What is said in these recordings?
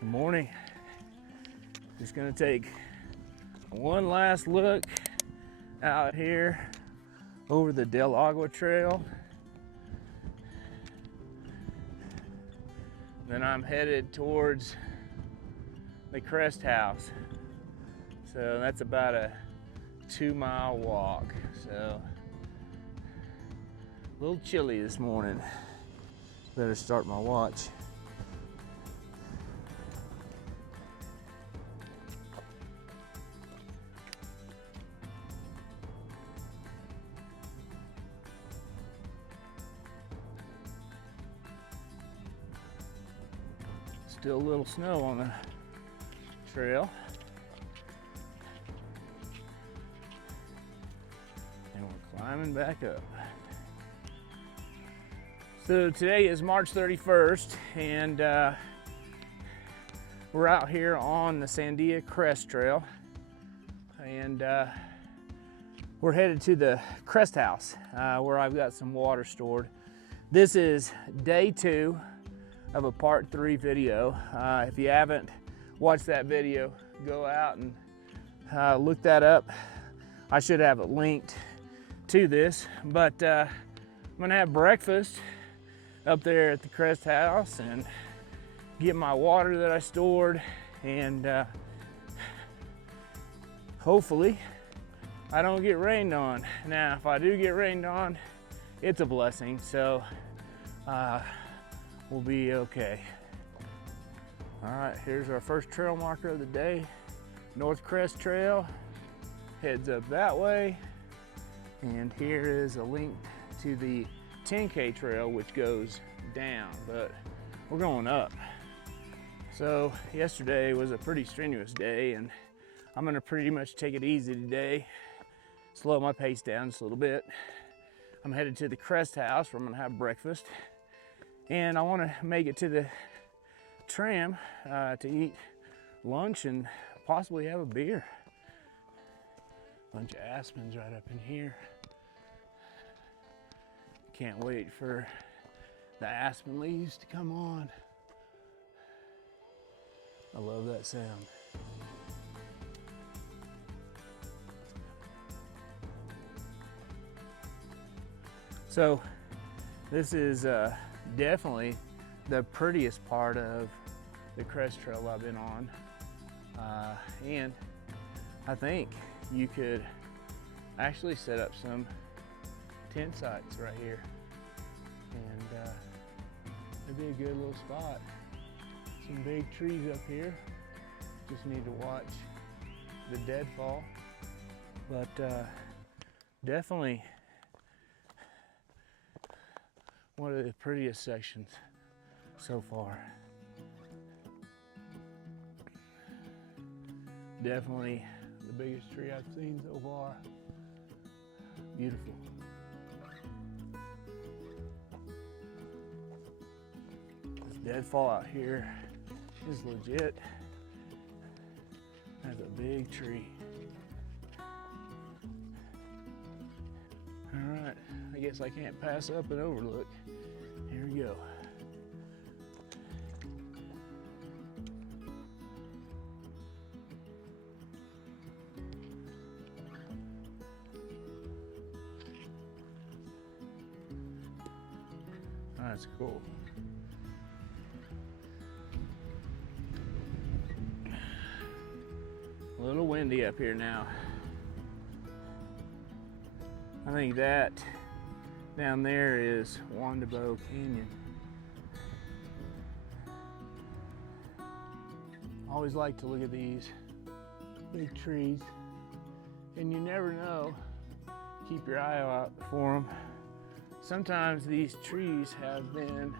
Good morning. Just gonna take one last look out here over the Del Agua Trail. Then I'm headed towards the Crest House. So that's about a 2-mile walk. So a little chilly this morning. Better start my watch. Still a little snow on the trail. And we're climbing back up. So today is March 31st, and we're out here on the Sandia Crest Trail, and we're headed to the Crest House where I've got some water stored. This is day 2 of a part 3 video. If you haven't watched that video, go out and look that up. I should have it linked to this, but I'm gonna have breakfast up there at the Crest House and get my water that I stored, and hopefully I don't get rained on. Now, if I do get rained on, it's a blessing, so we'll be okay. All right, here's our first trail marker of the day. North Crest Trail, heads up that way. And here is a link to the 10K trail, which goes down, but we're going up. So yesterday was a pretty strenuous day, and I'm gonna pretty much take it easy today, slow my pace down just a little bit. I'm headed to the Crest House where I'm gonna have breakfast. And I want to make it to the tram to eat lunch and possibly have a beer. Bunch of aspens right up in here. Can't wait for the aspen leaves to come on. I love that sound. So this is definitely the prettiest part of the Crest Trail I've been on, and I think you could actually set up some tent sites right here, and it'd be a good little spot. Some big trees up here, just need to watch the deadfall, but definitely one of the prettiest sections so far. Definitely the biggest tree I've seen so far. Beautiful. This deadfall out here is legit. That's a big tree. All right, I guess I can't pass up and overlook. Here we go. That's cool. A little windy up here now. I think that down there is Wandabo Canyon. I always like to look at these big trees, and you never know. Keep your eye out for them. Sometimes these trees have been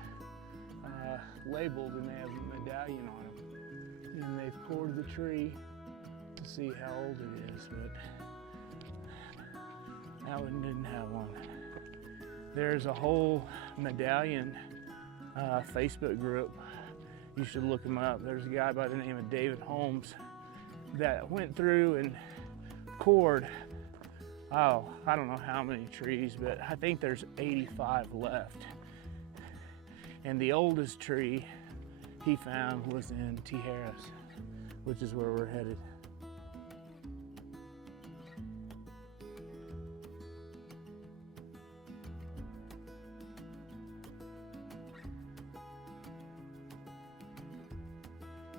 labeled and they have a medallion on them, and they've cored the tree to see how old it is, but that one didn't have one. There's a whole medallion Facebook group. You should look them up. There's a guy by the name of David Holmes that went through and cored, I don't know how many trees, but I think there's 85 left. And the oldest tree he found was in Tijeras, which is where we're headed.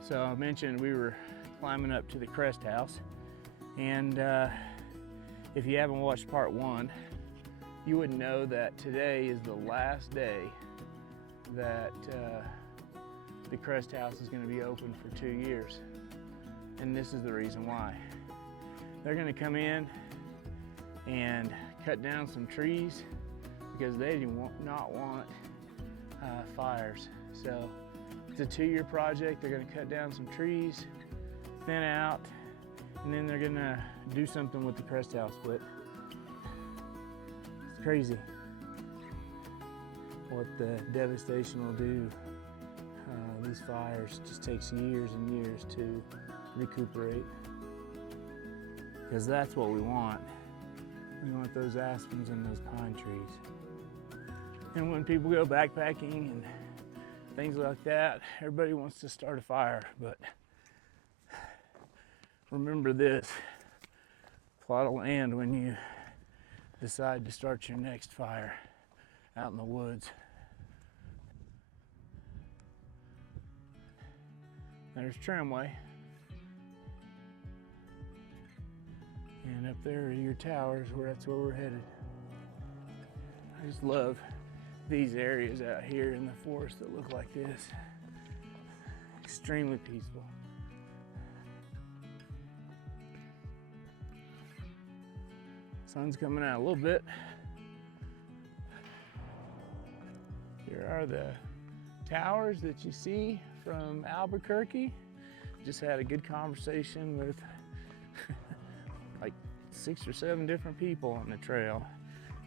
So I mentioned we were climbing up to the Crest House, and if you haven't watched part 1, you would know that today is the last day that the Crest House is going to be open for 2 years. And this is the reason why. They're going to come in and cut down some trees because they do not want fires. So it's a 2-year project. They're going to cut down some trees, thin out, and then they're going to do something with the Crest House. But it's crazy what the devastation will do. These fires just takes years and years to recuperate, because that's what we want. We want those aspens and those pine trees. And when people go backpacking and things like that, everybody wants to start a fire, but remember this: plot of land when you decide to start your next fire out in the woods. There's Tramway. And up there are your towers, that's where we're headed. I just love these areas out here in the forest that look like this. Extremely peaceful. Sun's coming out a little bit. Here are the towers that you see from Albuquerque. Just had a good conversation with like 6 or 7 different people on the trail,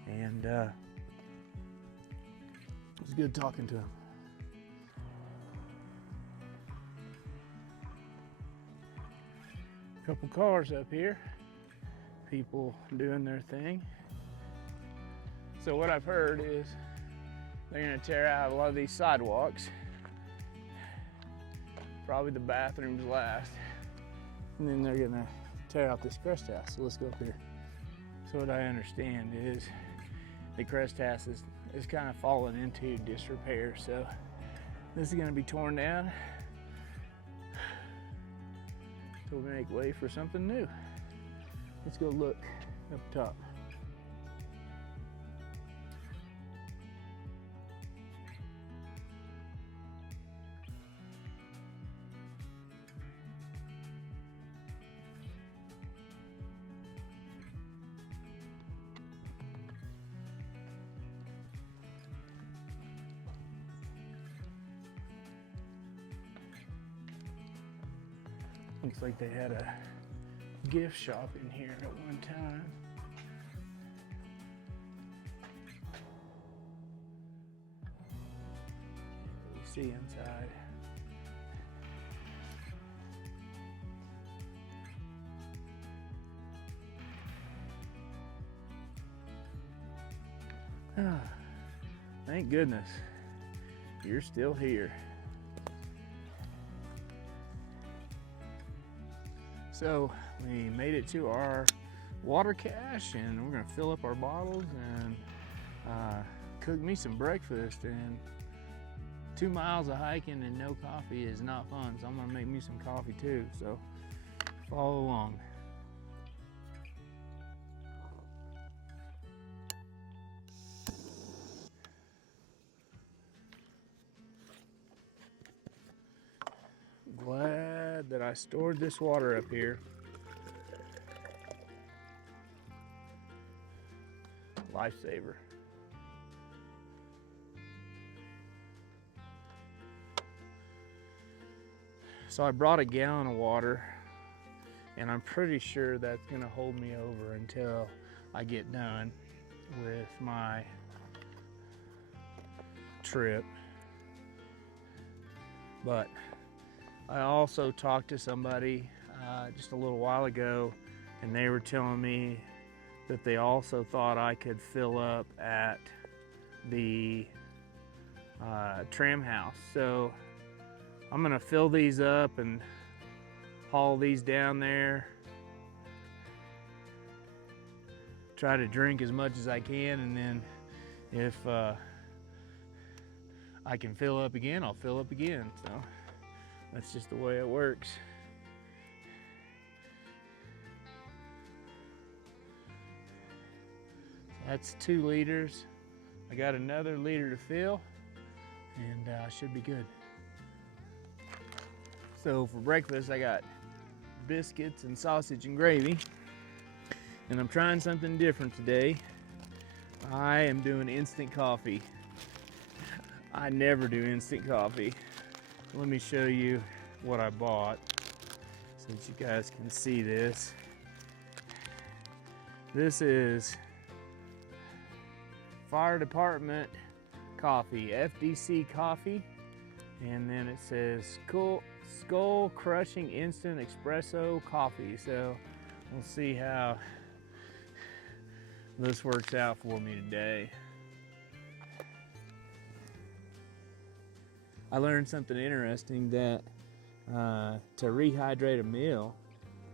and it was good talking to them. A couple cars up here, people doing their thing. So what I've heard is they're going to tear out a lot of these sidewalks, probably the bathrooms last, and then they're going to tear out this Crest House. So let's go up here. So what I understand is the Crest House is kind of fallen into disrepair, so this is going to be torn down to make way for something new. Let's go look up top. Looks like they had a gift shop in here at one time. You see inside. Ah, thank goodness you're still here. So we made it to our water cache, and we're gonna fill up our bottles and cook me some breakfast. And 2 miles of hiking and no coffee is not fun, so I'm gonna make me some coffee too, so follow along. Glad that I stored this water up here. Lifesaver. So I brought a gallon of water, and I'm pretty sure that's gonna hold me over until I get done with my trip. But I also talked to somebody just a little while ago, and they were telling me that they also thought I could fill up at the tram house. So I'm gonna fill these up and haul these down there. Try to drink as much as I can, and then if I can fill up again, I'll fill up again. So that's just the way it works. That's 2 liters. I got another liter to fill, and I should be good. So for breakfast, I got biscuits and sausage and gravy, and I'm trying something different today. I am doing instant coffee. I never do instant coffee. Let me show you what I bought so that you guys can see this. This is Fire Department coffee, FDC coffee, and then it says skull crushing instant espresso coffee. So we'll see how this works out for me today. I learned something interesting, that to rehydrate a meal,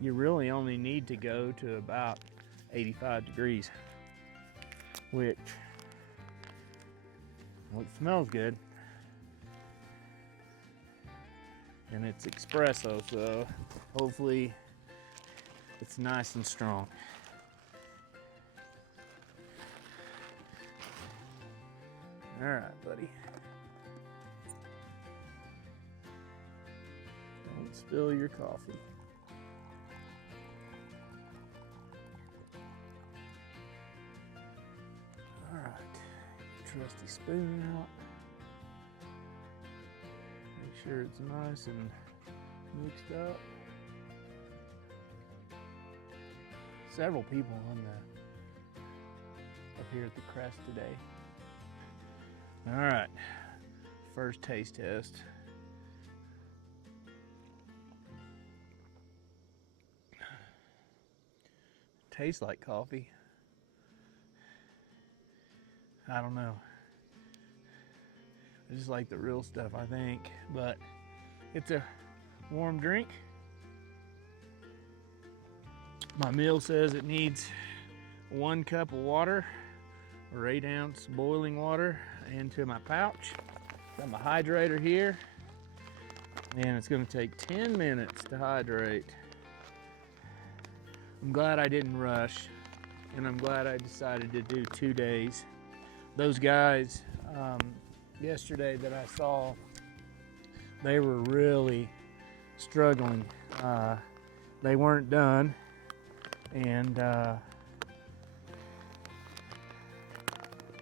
you really only need to go to about 85 degrees, which, well, it smells good. And it's espresso, so hopefully it's nice and strong. All right, buddy. Don't spill your coffee. All right, trusty spoon out. Make sure it's nice and mixed up. Several people up here at the crest today. All right, first taste test. Tastes like coffee. I don't know. I just like the real stuff, I think, but it's a warm drink. My meal says it needs 1 cup of water, or 8-ounce boiling water, into my pouch. Got my hydrator here, and it's gonna take 10 minutes to hydrate. I'm glad I didn't rush, and I'm glad I decided to do 2 days. Those guys yesterday that I saw, they were really struggling. They weren't done, and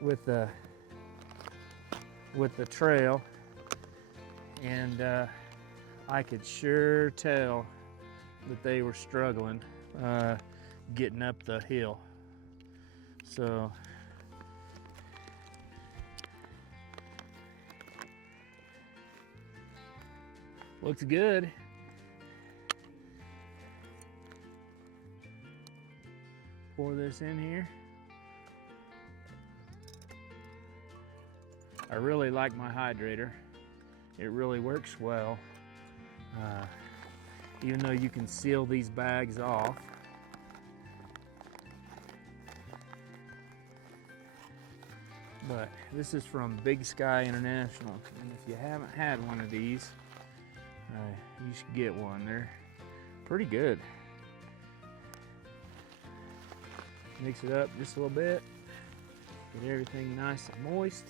with the trail, and I could sure tell that they were struggling getting up the hill. So looks good. Pour this in here. I really like my hydrator. It really works well. Even though you can seal these bags off. But this is from Big Sky International. And if you haven't had one of these, you should get one. They're pretty good. Mix it up just a little bit. Get everything nice and moist.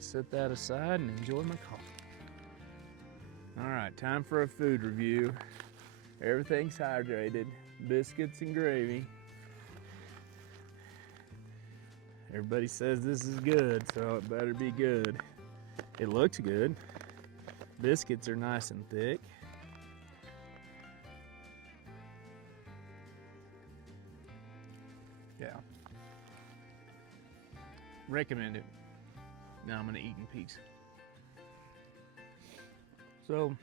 Set that aside and enjoy my coffee. All right, time for a food review. Everything's hydrated. Biscuits and gravy. Everybody says this is good, so it better be good. It looks good. Biscuits are nice and thick. Yeah. Recommend it. Now I'm gonna eat in peace. So,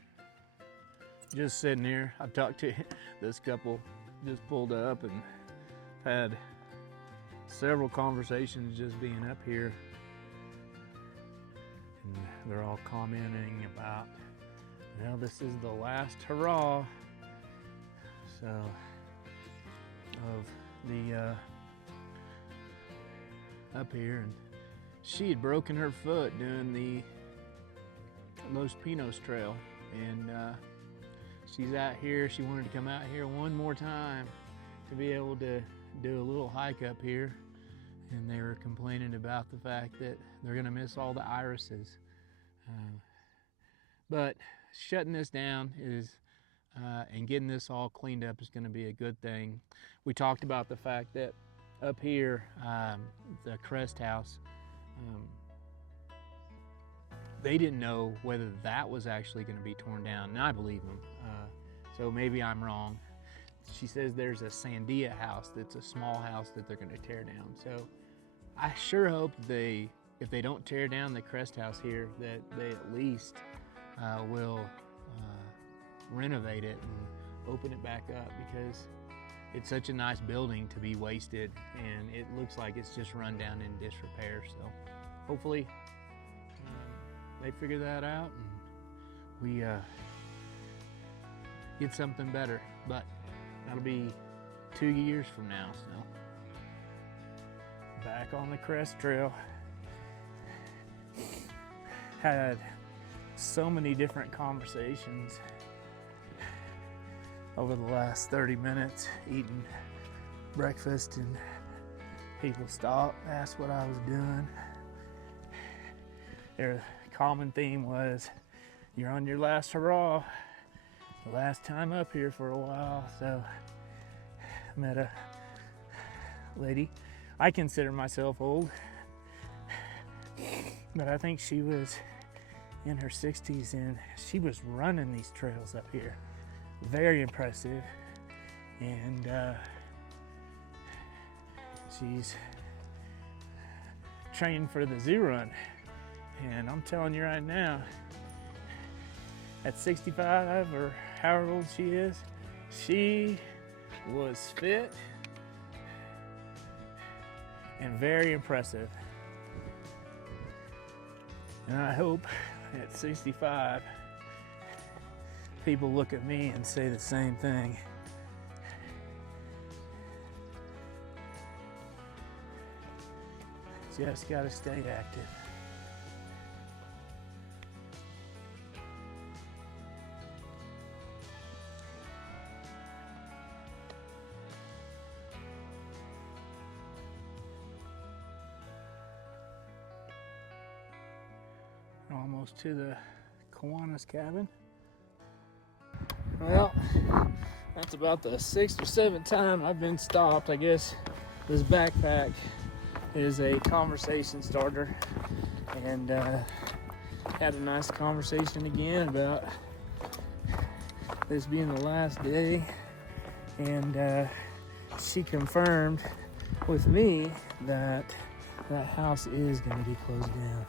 just sitting here, I talked to this couple, just pulled up and had several conversations just being up here. And they're all commenting about Well, this is the last hurrah, so, of the up here, and she had broken her foot doing the Los Pinos Trail, and she's out here. She wanted to come out here one more time to be able to do a little hike up here, and they were complaining about the fact that they're gonna miss all the irises. But shutting this down is and getting this all cleaned up is gonna be a good thing. We talked about the fact that up here, the Crest House, they didn't know whether that was actually going to be torn down, and I believe them. So maybe I'm wrong. She says there's a Sandia house that's a small house that they're going to tear down. So I sure hope if they don't tear down the Crest House here, that they at least will renovate it and open it back up, because it's such a nice building to be wasted, and it looks like it's just run down in disrepair. So hopefully they figure that out and we get something better. But that'll be 2 years from now. So back on the Crest Trail. Had so many different conversations over the last 30 minutes, eating breakfast, and people stopped, asked what I was doing. Their common theme was, you're on your last hurrah, the last time up here for a while. So I met a lady. I consider myself old, but I think she was in her 60s, and she was running these trails up here. Very impressive. And she's trained for the zoo run. And I'm telling you right now, at 65 or however old she is, she was fit and very impressive. And I hope at 65, people look at me and say the same thing. Just gotta stay active. Almost to the Kowana's cabin. Well, that's about the 6th or 7th time I've been stopped. I guess this backpack is a conversation starter, and had a nice conversation again about this being the last day, and she confirmed with me that that house is going to be closed down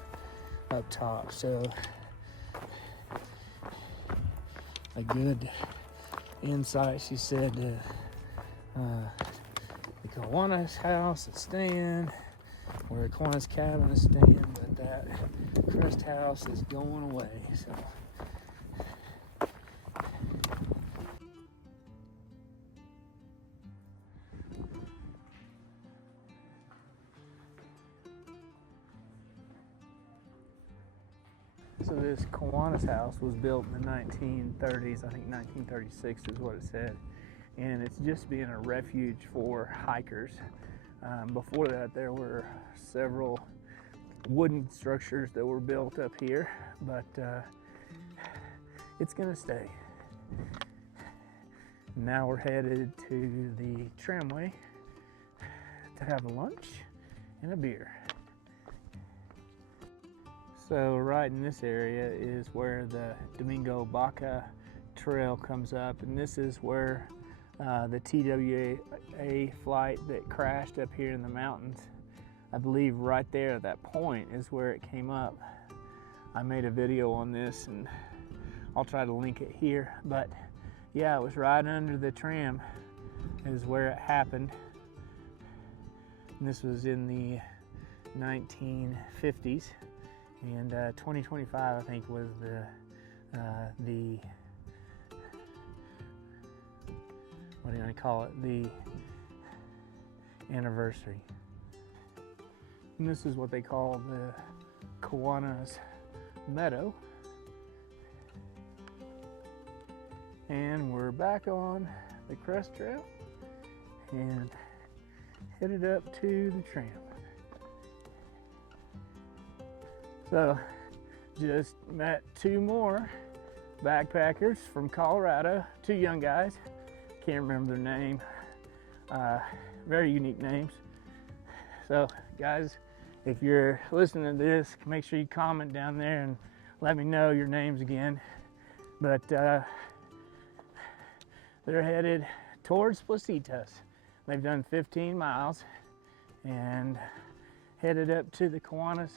up top. So a good insight. She said the Kowana's house is staying, where Kowana's cabin is staying, but that Crest House is going away. So this Kowana's house was built in the 1930s, I think 1936 is what it said, and it's just being a refuge for hikers. Before that, there were several wooden structures that were built up here, but it's gonna stay. Now we're headed to the tramway to have a lunch and a beer. So right in this area is where the Domingo Baca Trail comes up, and this is where the TWA flight that crashed up here in the mountains, I believe right there at that point is where it came up. I made a video on this, and I'll try to link it here, but yeah, it was right under the tram is where it happened. And this was in the 1950s. And 2025, I think, was the, what do you want to call it, the anniversary. And this is what they call the Kowana's meadow. And we're back on the Crest Trail and headed up to the tram. So just met two more backpackers from Colorado, two young guys. Can't remember their name. Very unique names. So guys, if you're listening to this, make sure you comment down there and let me know your names again. But they're headed towards Placitas. They've done 15 miles and headed up to the Kowana's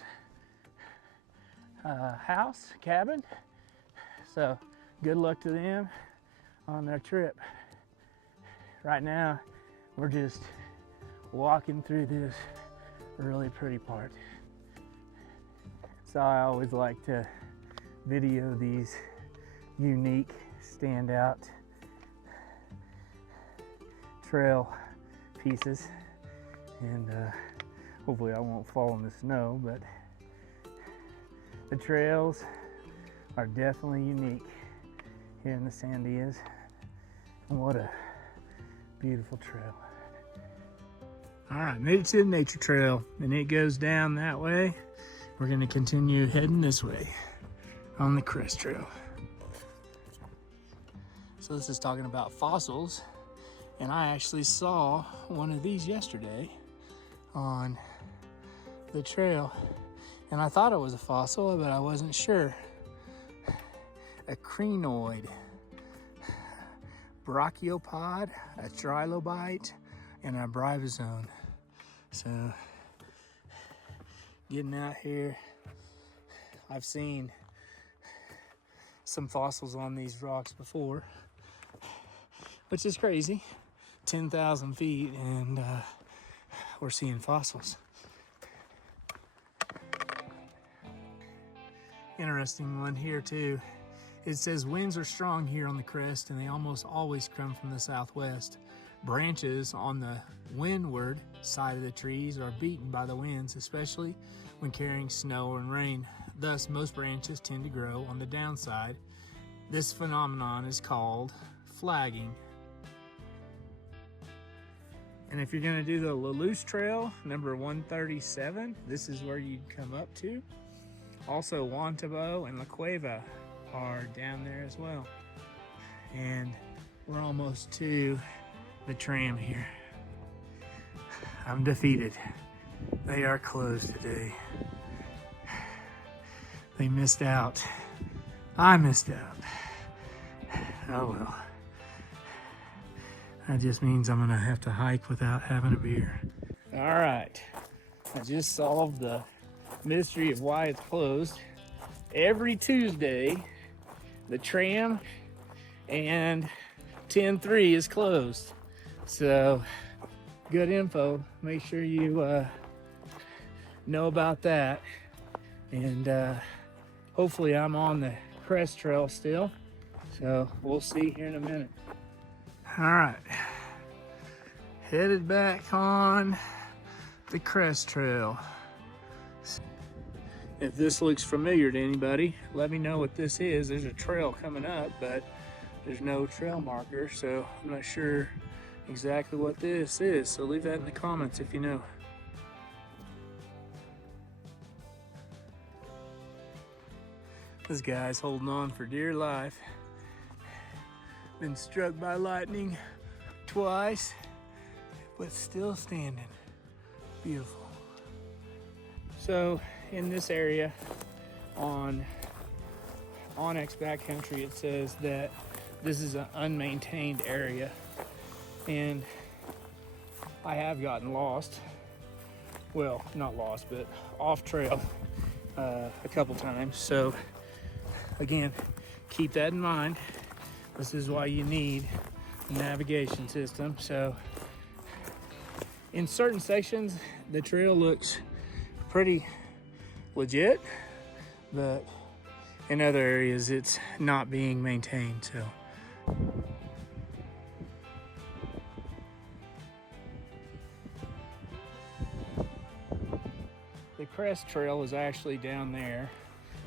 cabin. So good luck to them on their trip. Right now, we're just walking through this really pretty part. So I always like to video these unique, standout trail pieces, and hopefully I won't fall in the snow, but the trails are definitely unique here in the Sandias, and what a beautiful trail. All right, made it to the nature trail, and it goes down that way. We're gonna continue heading this way on the Crest Trail. So this is talking about fossils, and I actually saw one of these yesterday on the trail, and I thought it was a fossil, but I wasn't sure. A crinoid, brachiopod, a trilobite, and a bribosome. So getting out here, I've seen some fossils on these rocks before, which is crazy. 10,000 feet and we're seeing fossils. Interesting one here too. It says winds are strong here on the crest and they almost always come from the southwest. Branches on the windward side of the trees are beaten by the winds, especially when carrying snow and rain. Thus, most branches tend to grow on the downside. This phenomenon is called flagging. And if you're gonna do the Lalouse Trail, number 137, this is where you'd come up to. Also, Wantabo and La Cueva are down there as well. And we're almost to the tram here. I'm defeated. They are closed today. They missed out. I missed out. Oh well. That just means I'm gonna have to hike without having a beer. All right, I just solved the mystery of why it's closed. Every Tuesday, the tram and 10-3 is closed. So, good info. Make sure you know about that. And hopefully I'm on the Crest Trail still. So, we'll see here in a minute. All right, headed back on the Crest Trail. If this looks familiar to anybody, let me know what this is. There's a trail coming up, but there's no trail marker, so I'm not sure exactly what this is. So leave that in the comments if you know. This guy's holding on for dear life. Been struck by lightning twice, but still standing. Beautiful. So in this area on Onyx backcountry, it says that this is an unmaintained area, and I have gotten lost. Well, not lost, but off trail a couple times. So again, keep that in mind. This is why you need a navigation system. So in certain sections, the trail looks pretty legit, but in other areas it's not being maintained. So the Crest Trail is actually down there,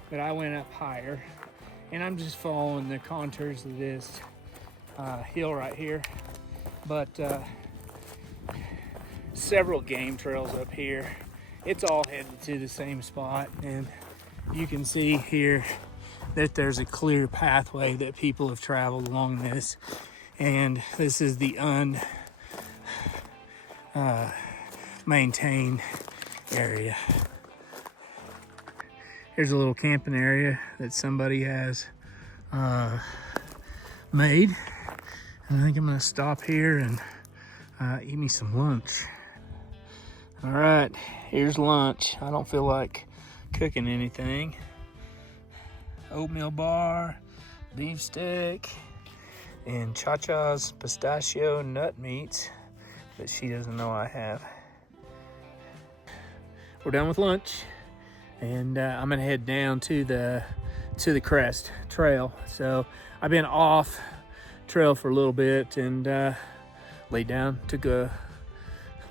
but I went up higher, and I'm just following the contours of this hill right here. But several game trails up here. It's all headed to the same spot, and you can see here that there's a clear pathway that people have traveled along this, and this is the maintained area. Here's a little camping area that somebody has made, and I think I'm gonna stop here and eat me some lunch. All right, here's lunch. I don't feel like cooking anything. Oatmeal bar, beef steak, and Cha-Cha's pistachio nut meats that she doesn't know I have. We're done with lunch, and I'm gonna head down to the Crest Trail. So I've been off trail for a little bit and laid down, took a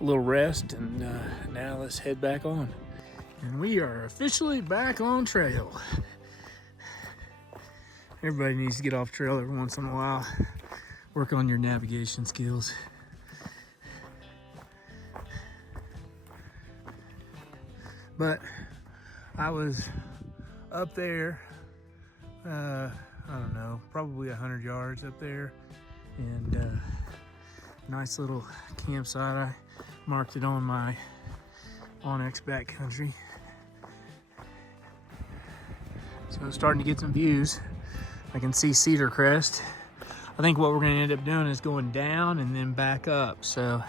little rest, and now let's head back on. And we are officially back on trail. Everybody needs to get off trail every once in a while. Work on your navigation skills. But I was up there, I don't know, probably 100 yards up there, and nice little campsite. I marked it on my Onyx backcountry. So I'm starting to get some views. I can see Cedar Crest. I think what we're gonna end up doing is going down and then back up. So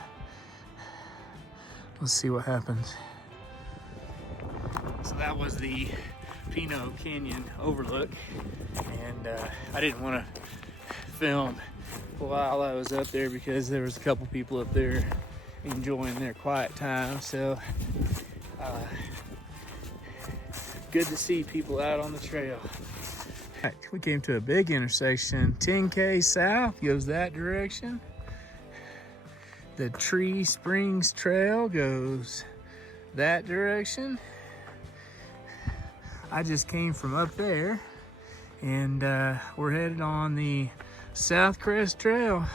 let's see what happens. So that was the Pinot Canyon overlook, and I didn't want to film while I was up there because there was a couple people up there enjoying their quiet time. So good to see people out on the trail. Right, we came to a big intersection. 10K south goes that direction. The Tree Springs Trail goes that direction. I just came from up there, and we're headed on the South Crest Trail.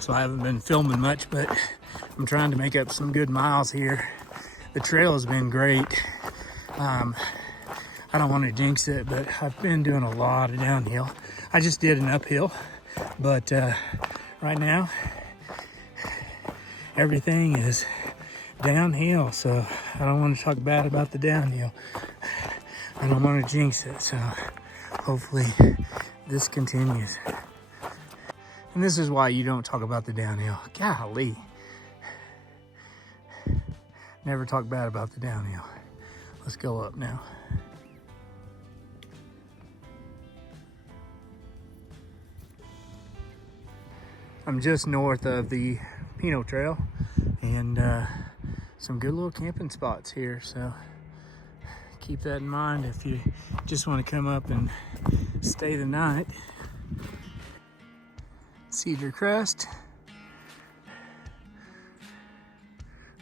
So I haven't been filming much, but I'm trying to make up some good miles here. The trail has been great. I don't want to jinx it, but I've been doing a lot of downhill. I just did an uphill, but right now everything is downhill, so I don't want to talk bad about the downhill. I don't want to jinx it, so hopefully this continues. And this is why you don't talk about the downhill. Golly. Never talk bad about the downhill. Let's go up now. I'm just north of the Pinot Trail, and some good little camping spots here, so keep that in mind if you just want to come up and stay the night. Cedar Crest,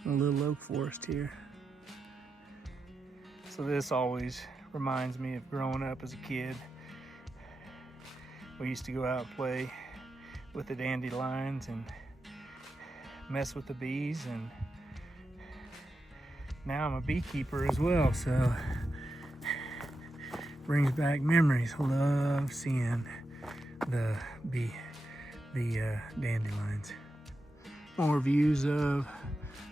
a little oak forest here. So this always reminds me of growing up as a kid. We used to go out and play with the dandelions and mess with the bees, and now I'm a beekeeper as well, so brings back memories. Love seeing the dandelions. More views of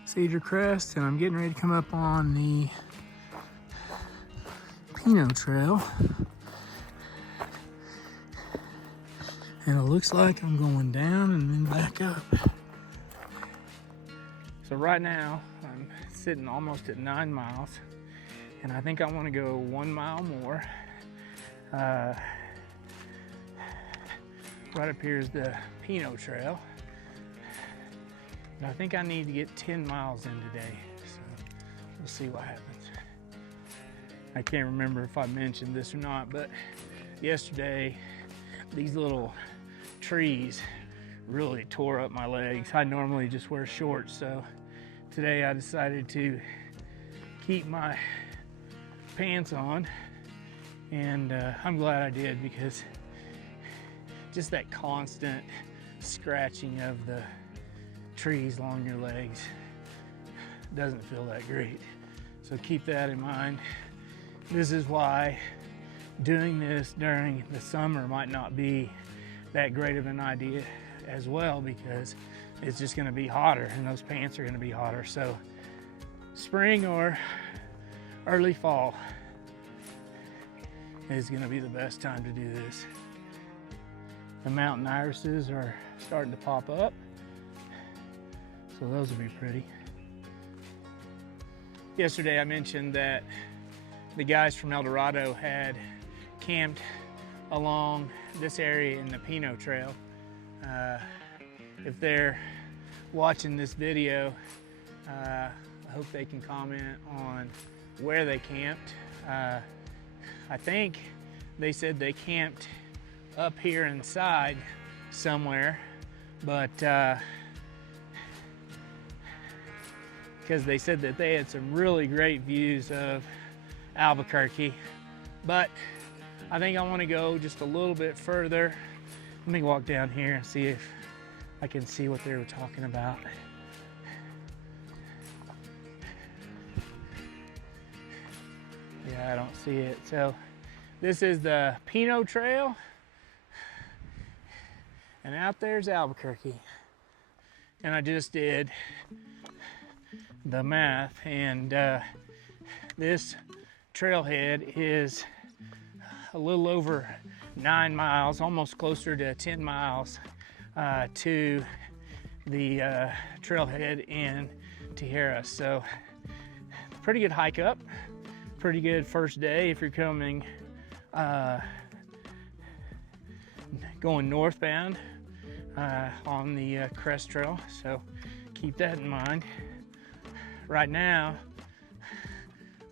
Cedar Crest, and I'm getting ready to come up on the Pinot Trail, and it looks like I'm going down and then back up. So right now I'm sitting almost at 9 miles, and I think I want to go 1 mile more. Right up here is the Pinot Trail, and I think I need to get 10 miles in today. So We'll see what happens. I can't remember if I mentioned this or not, but yesterday these little trees really tore up my legs. I normally just wear shorts, so today I decided to keep my pants on, and I'm glad I did, because just that constant scratching of the trees along your legs doesn't feel that great. So keep that in mind. This is why doing this during the summer might not be that great of an idea as well, because it's just going to be hotter and those pants are going to be hotter. So spring or early fall is going to be the best time to do this. The mountain irises are starting to pop up, so those will be pretty. Yesterday I mentioned that the guys from El Dorado had camped along this area in the Pinot Trail. If they're watching this video, I hope they can comment on where they camped. I think they said they camped up here inside somewhere, but because they said that they had some really great views of Albuquerque, but I think I want to go just a little bit further. Let me walk down here and see if I can see what they were talking about. Yeah, I don't see it. So this is the Pinot Trail, and out there's Albuquerque. And I just did the math, and this trailhead is a little over 9 miles, almost closer to 10 miles to the trailhead in Tijeras. So pretty good hike up, pretty good first day if you're coming going northbound on the Crest Trail. So keep that in mind. Right now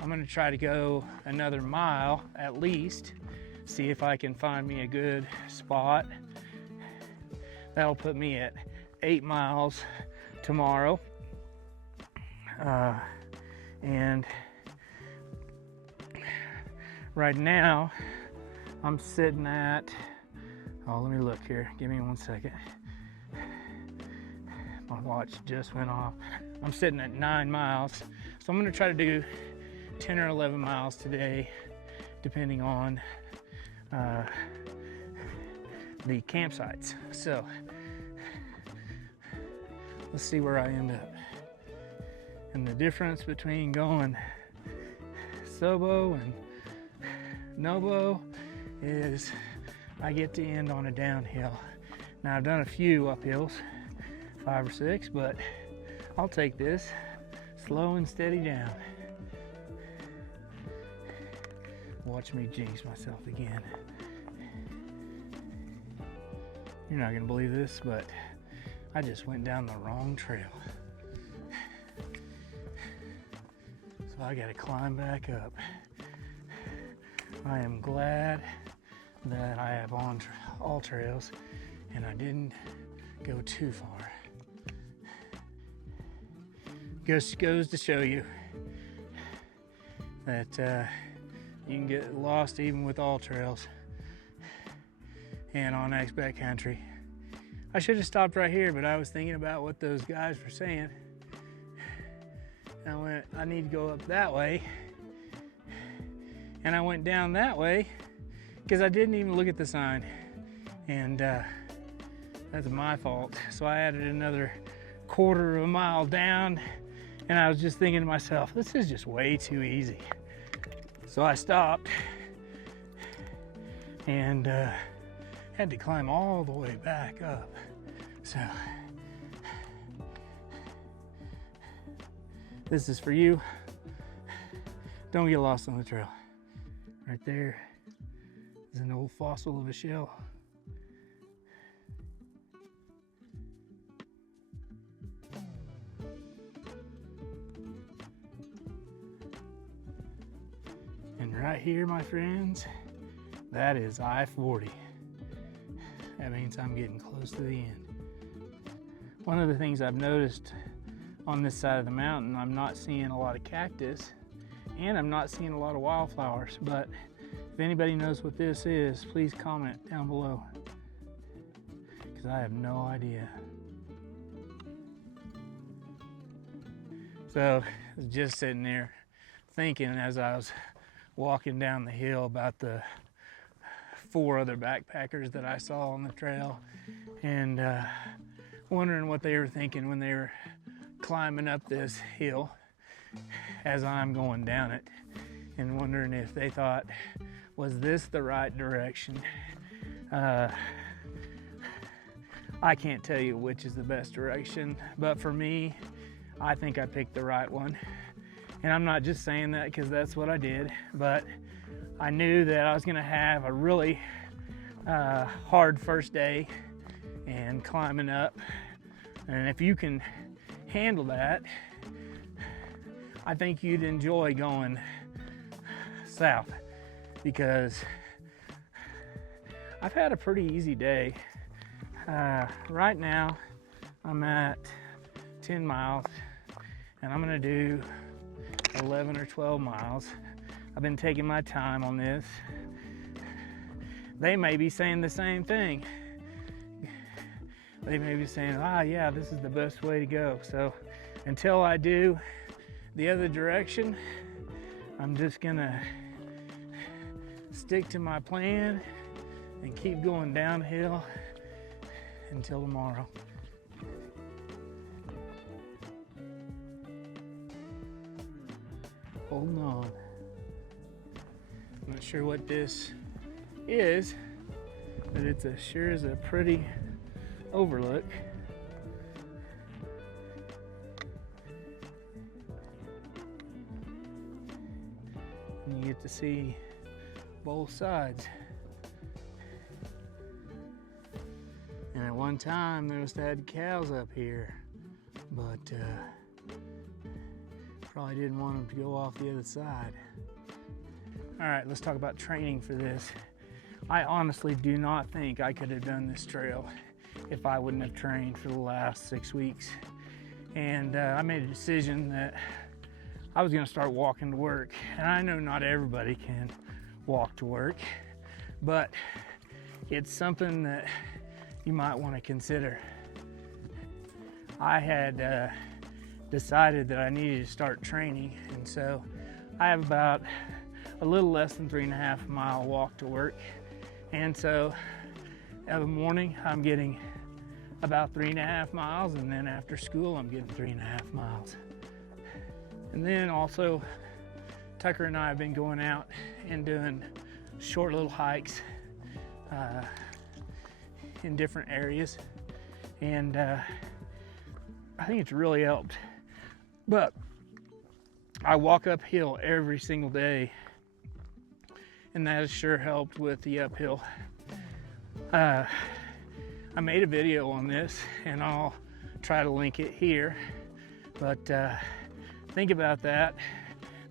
I'm going to try to go another mile at least, see if I can find me a good spot. That'll put me at 8 miles tomorrow. And right now I'm sitting at, oh, let me look here, give me 1 second. My watch just went off. I'm sitting at 9 miles. So I'm gonna try to do 10 or 11 miles today, depending on the campsites. So let's see where I end up. And the difference between going Sobo and Nobo is I get to end on a downhill. Now I've done a few uphills, 5 or 6, but I'll take this slow and steady down. Watch me jinx myself again. You're not gonna believe this, but I just went down the wrong trail. So I gotta climb back up. I am glad that I have on all trails and I didn't go too far. Just goes to show you that you can get lost even with all trails and on expat country. I should have stopped right here, but I was thinking about what those guys were saying. And I went, I need to go up that way. And I went down that way because I didn't even look at the sign. And that's my fault. So I added another 1/4 of a mile down, and I was just thinking to myself, this is just way too easy. So I stopped and had to climb all the way back up. So this is for you. Don't get lost on the trail. Right there is an old fossil of a shell. And right here, my friends, that is I-40. That means I'm getting close to the end. One of the things I've noticed on this side of the mountain, I'm not seeing a lot of cactus and I'm not seeing a lot of wildflowers, but if anybody knows what this is, please comment down below, because I have no idea. So I was just sitting there thinking as I was walking down the hill about the 4 other backpackers that I saw on the trail, and wondering what they were thinking when they were climbing up this hill as I'm going down it, and wondering if they thought, was this the right direction? I can't tell you which is the best direction, but for me, I think I picked the right one. And I'm not just saying that because that's what I did, but I knew that I was gonna have a really hard first day and climbing up. And if you can handle that, I think you'd enjoy going south, because I've had a pretty easy day. Right now, I'm at 10 miles, and I'm gonna do 11 or 12 miles. I've been taking my time on this. They may be saying the same thing. They may be saying, yeah, this is the best way to go. So until I do the other direction, I'm just gonna stick to my plan and keep going downhill until tomorrow. Holding on. I'm not sure what this is, but it's sure is a pretty overlook. And you get to see both sides. And at one time there was had cows up here, but probably didn't want them to go off the other side. All right, let's talk about training for this. I honestly do not think I could have done this trail if I wouldn't have trained for the last 6 weeks. And I made a decision that I was gonna start walking to work. And I know not everybody can walk to work, but it's something that you might wanna consider. I had decided that I needed to start training, and so I have about a little less than 3.5 mile walk to work. And so every morning I'm getting about 3.5 miles, and then after school I'm getting 3.5 miles. And then also Tucker and I have been going out and doing short little hikes in different areas, and I think it's really helped. But I walk uphill every single day, and that has sure helped with the uphill. I made a video on this, and I'll try to link it here, but think about that.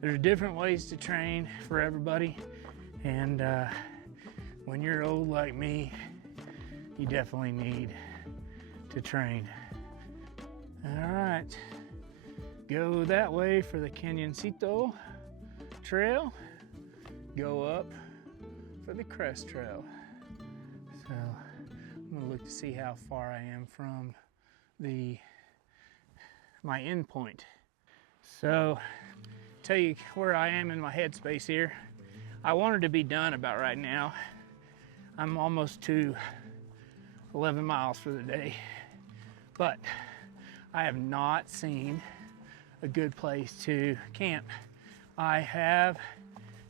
There's different ways to train for everybody, and when you're old like me, you definitely need to train. All right, go that way for the Canyoncito Trail, go up for the Crest Trail. So I'm gonna look to see how far I am from my end point. So tell you where I am in my headspace here. I wanted to be done about right now. I'm almost to 11 miles for the day, but I have not seen a good place to camp. I have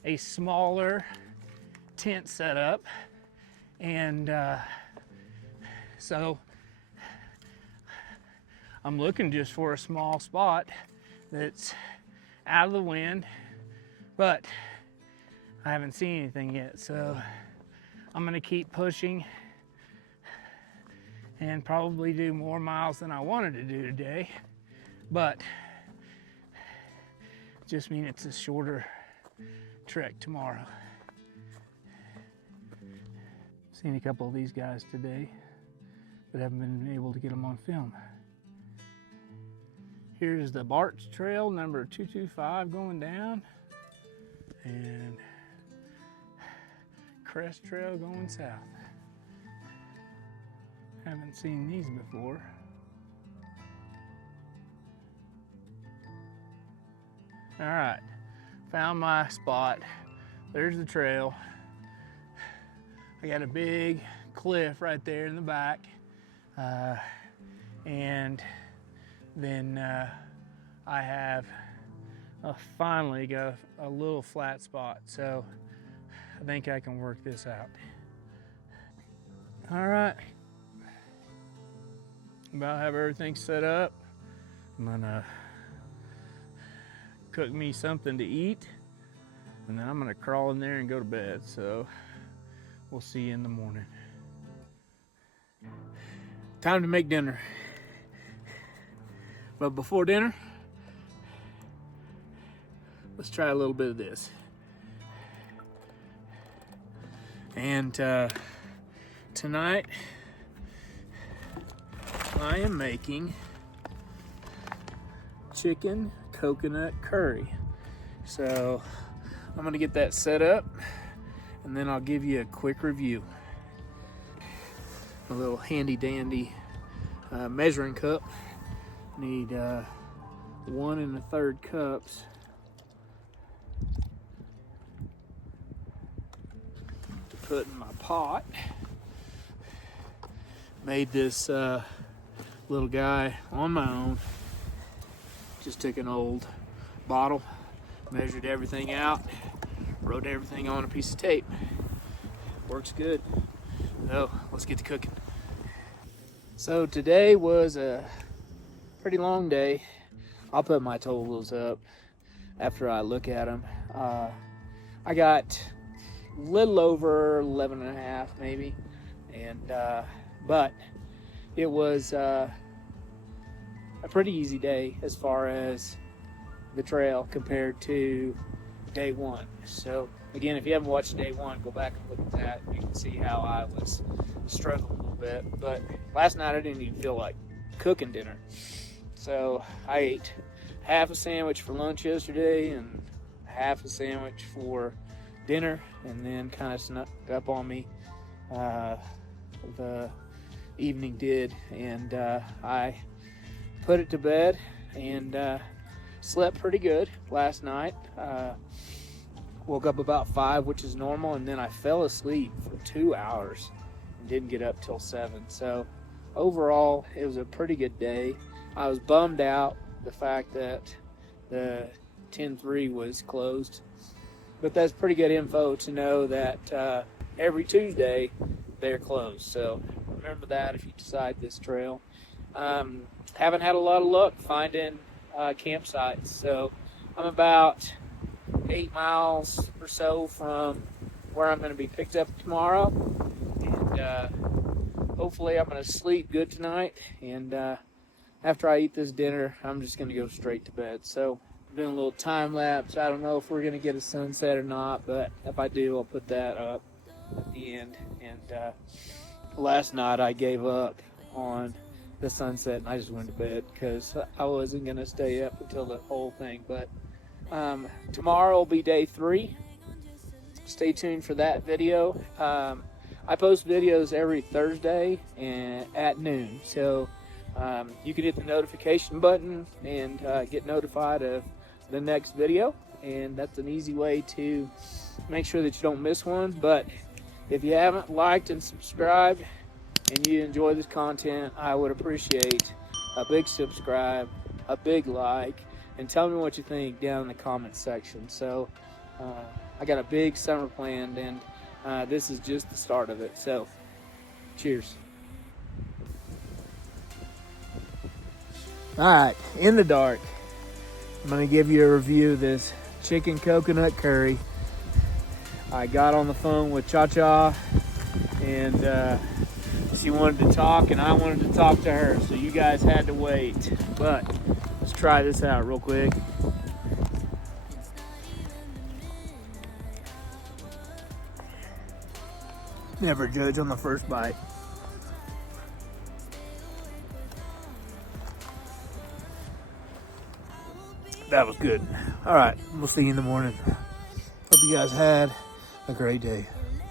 a smaller tent set up, and so I'm looking just for a small spot that's out of the wind, but I haven't seen anything yet. So I'm gonna keep pushing and probably do more miles than I wanted to do today, but just mean it's a shorter trek tomorrow. Seen a couple of these guys today, but haven't been able to get them on film. Here's the Bart's Trail, number 225 going down, and Crest Trail going south. Haven't seen these before. All right, found my spot. There's the trail. I got a big cliff right there in the back. And then I have finally got a little flat spot. So I think I can work this out. All right, about have everything set up. I'm gonna cook me something to eat, and then I'm gonna crawl in there and go to bed. So we'll see you in the morning. Time to make dinner. But before dinner, let's try a little bit of this. And tonight, I am making chicken coconut curry. So I'm gonna get that set up, and then I'll give you a quick review. A little handy dandy measuring cup. Need 1 1/3 cups. To put in my pot. Made this little guy on my own. Just took an old bottle, measured everything out, wrote everything on a piece of tape. Works good. So let's get to cooking. So today was a pretty long day. I'll put my totals up after I look at them. I got a little over 11 and a half maybe, and but it was a pretty easy day as far as the trail compared to day one. So again, if you haven't watched day one, go back and look at that. You can see how I was struggling a little bit. But last night I didn't even feel like cooking dinner. So I ate half a sandwich for lunch yesterday and half a sandwich for dinner, and then kind of snuck up on me the evening did, and I put it to bed and slept pretty good last night. Woke up about 5, which is normal, and then I fell asleep for 2 hours and didn't get up till 7. So overall, it was a pretty good day. I was bummed out the fact that the 10-3 was closed, but that's pretty good info to know that every Tuesday they're closed. So remember that if you decide this trail. Haven't had a lot of luck finding campsites, so I'm about 8 miles or so from where I'm going to be picked up tomorrow, and hopefully I'm going to sleep good tonight, and after I eat this dinner I'm just going to go straight to bed. So I'm doing a little time lapse. I don't know if we're going to get a sunset or not, but if I do, I'll put that up at the end. And last night I gave up on the sunset and I just went to bed because I wasn't going to stay up until the whole thing. But tomorrow will be day 3. Stay tuned for that video. I post videos every Thursday at noon, so you can hit the notification button and get notified of the next video, and that's an easy way to make sure that you don't miss one. But if you haven't liked and subscribed and you enjoy this content, I would appreciate a big subscribe, a big like, and tell me what you think down in the comments section. So I got a big summer planned, and this is just the start of it. So cheers. All right, in the dark, I'm gonna give you a review of this chicken coconut curry. I got on the phone with Cha-Cha, and she wanted to talk and I wanted to talk to her, so you guys had to wait. But let's try this out real quick. Never judge on the first bite. That was good. All right, we'll see you in the morning. Hope you guys had a great day.